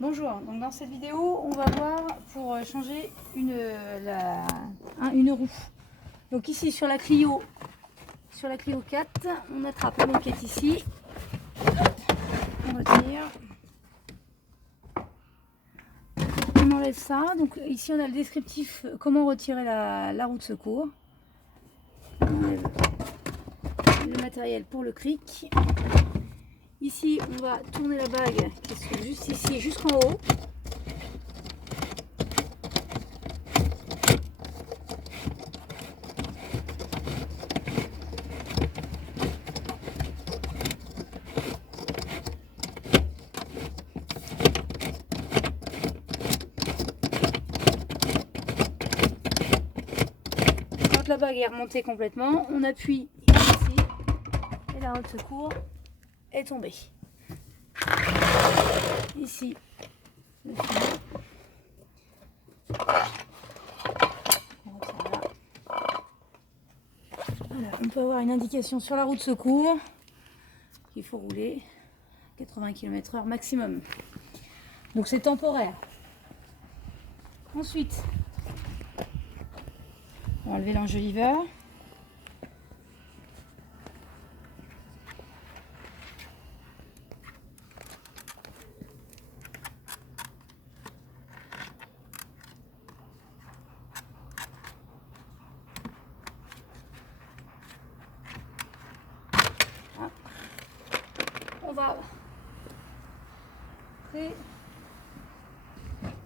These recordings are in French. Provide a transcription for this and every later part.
Bonjour, donc dans cette vidéo on va voir pour changer une roue. Donc ici sur la Clio 4, on attrape la moquette ici, on retire, on enlève ça. Donc ici on a le descriptif comment retirer la roue de secours. On enlève le matériel pour le cric. Ici on va tourner la bague qui se trouve juste ici jusqu'en haut. La bague est remontée complètement, on appuie ici et la roue de secours est tombée. Ici, le fil. Voilà, on peut avoir une indication sur la roue de secours qu'il faut rouler 80 km/h maximum. Donc c'est temporaire. Ensuite, on va enlever l'enjoliveur. On va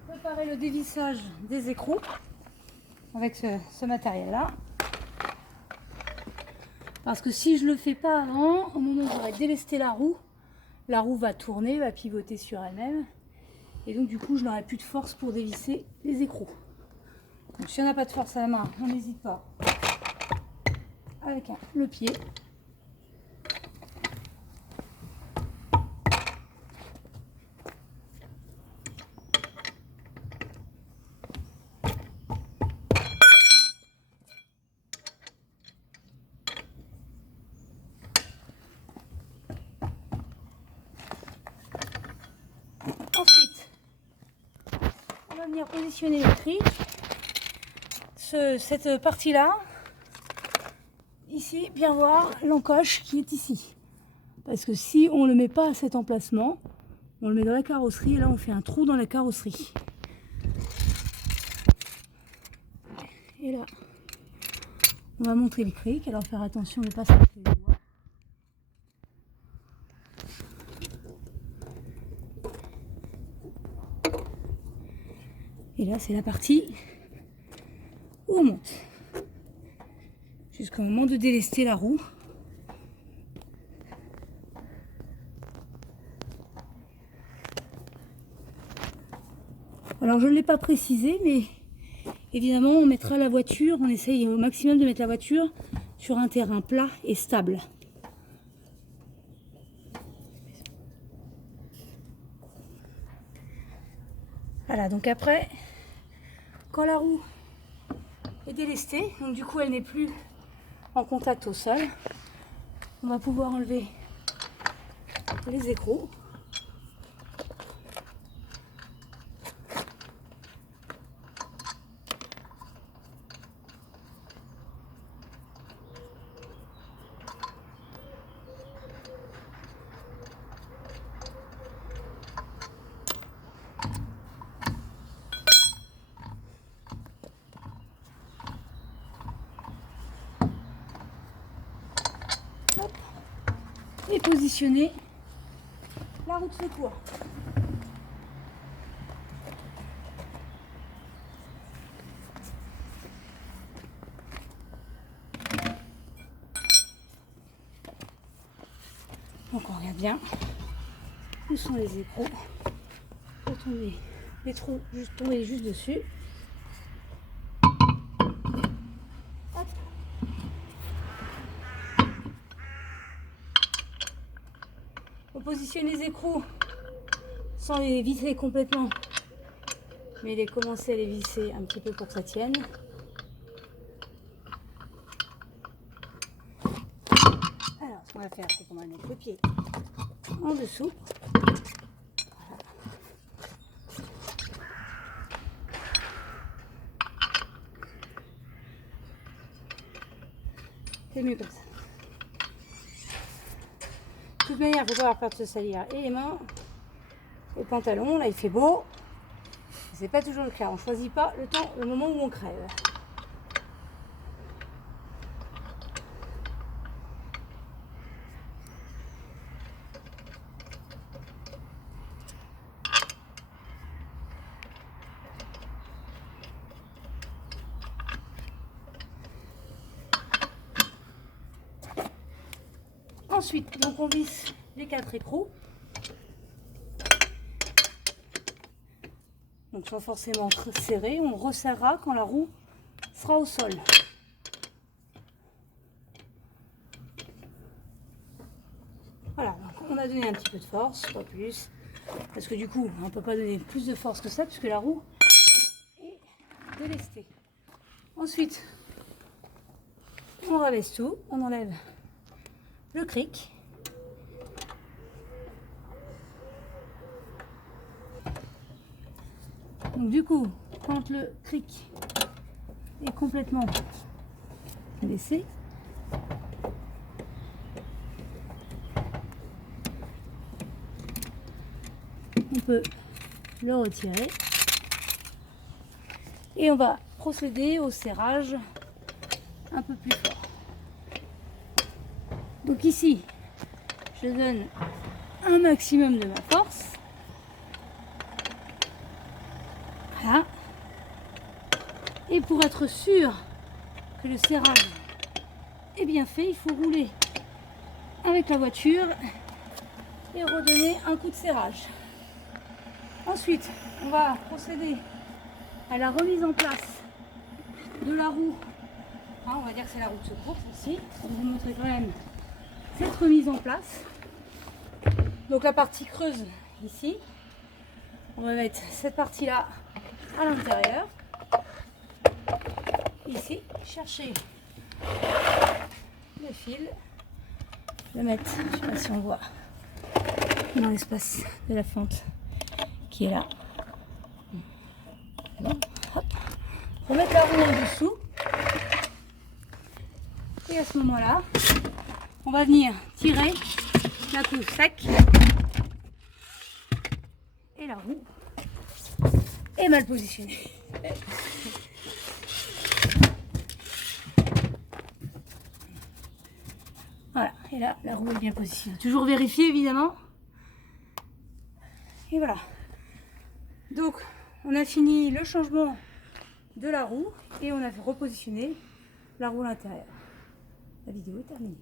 préparer le dévissage des écrous avec ce matériel-là. Parce que si je ne le fais pas avant, au moment où j'aurai délesté la roue va tourner, va pivoter sur elle-même. Et donc du coup, je n'aurai plus de force pour dévisser les écrous. Donc si on n'a pas de force à la main, on n'hésite pas avec le pied. Ensuite, on va venir positionner le cric. Cette partie-là, ici, bien voir l'encoche qui est ici. Parce que si on ne le met pas à cet emplacement, on le met dans la carrosserie et là on fait un trou dans la carrosserie. Et là, on va montrer le cric, alors faire attention de ne pas se casser les doigts. Et là, c'est la partie où on monte. Jusqu'au moment de délester la roue. Alors, je ne l'ai pas précisé, mais évidemment, on mettra la voiture, on essaye au maximum de mettre la voiture sur un terrain plat et stable. Voilà, donc après, quand la roue est délestée, donc du coup elle n'est plus en contact au sol, on va pouvoir enlever les écrous. Et positionner la roue de secours. Donc on regarde bien où sont les écrous pour tomber les trous, tomber juste dessus. Hop. On positionne les écrous sans les visser complètement, mais les commencer à les visser un petit peu pour que ça tienne. Alors ce qu'on va faire, c'est qu'on va mettre le pied en dessous. Voilà. C'est mieux comme ça. De toute manière, il faut pas avoir peur de se salir et les mains, le pantalon. Là, il fait beau. C'est pas toujours le cas. On choisit pas le moment où on crève. Ensuite, donc on visse les 4 écrous. Donc sans forcément serrer, on resserrera quand la roue sera au sol. Voilà, donc on a donné un petit peu de force, pas plus. Parce que du coup, on ne peut pas donner plus de force que ça, puisque la roue est délestée. Ensuite, on rabaisse tout, on enlève le cric. Donc du coup, quand le cric est complètement laissé, on peut le retirer et on va procéder au serrage un peu plus fort. Donc ici, je donne un maximum de ma force. Voilà. Et pour être sûr que le serrage est bien fait, il faut rouler avec la voiture et redonner un coup de serrage. Ensuite, on va procéder à la remise en place de la roue. On va dire que c'est la roue de secours ici. On va vous montrer quand même cette remise en place. Donc la partie creuse ici. On va mettre cette partie-là à l'intérieur. Ici, chercher le fil. Le mettre, je ne sais pas si on voit, dans l'espace de la fente qui est là. Hop. On va mettre la roue en dessous. Et à ce moment-là, on va venir tirer la couche sec. Et la roue est mal positionnée. Voilà, et là, la roue est bien positionnée. Toujours vérifier, évidemment. Et voilà. Donc, on a fini le changement de la roue et on a repositionné la roue à l'intérieur. La vidéo est terminée.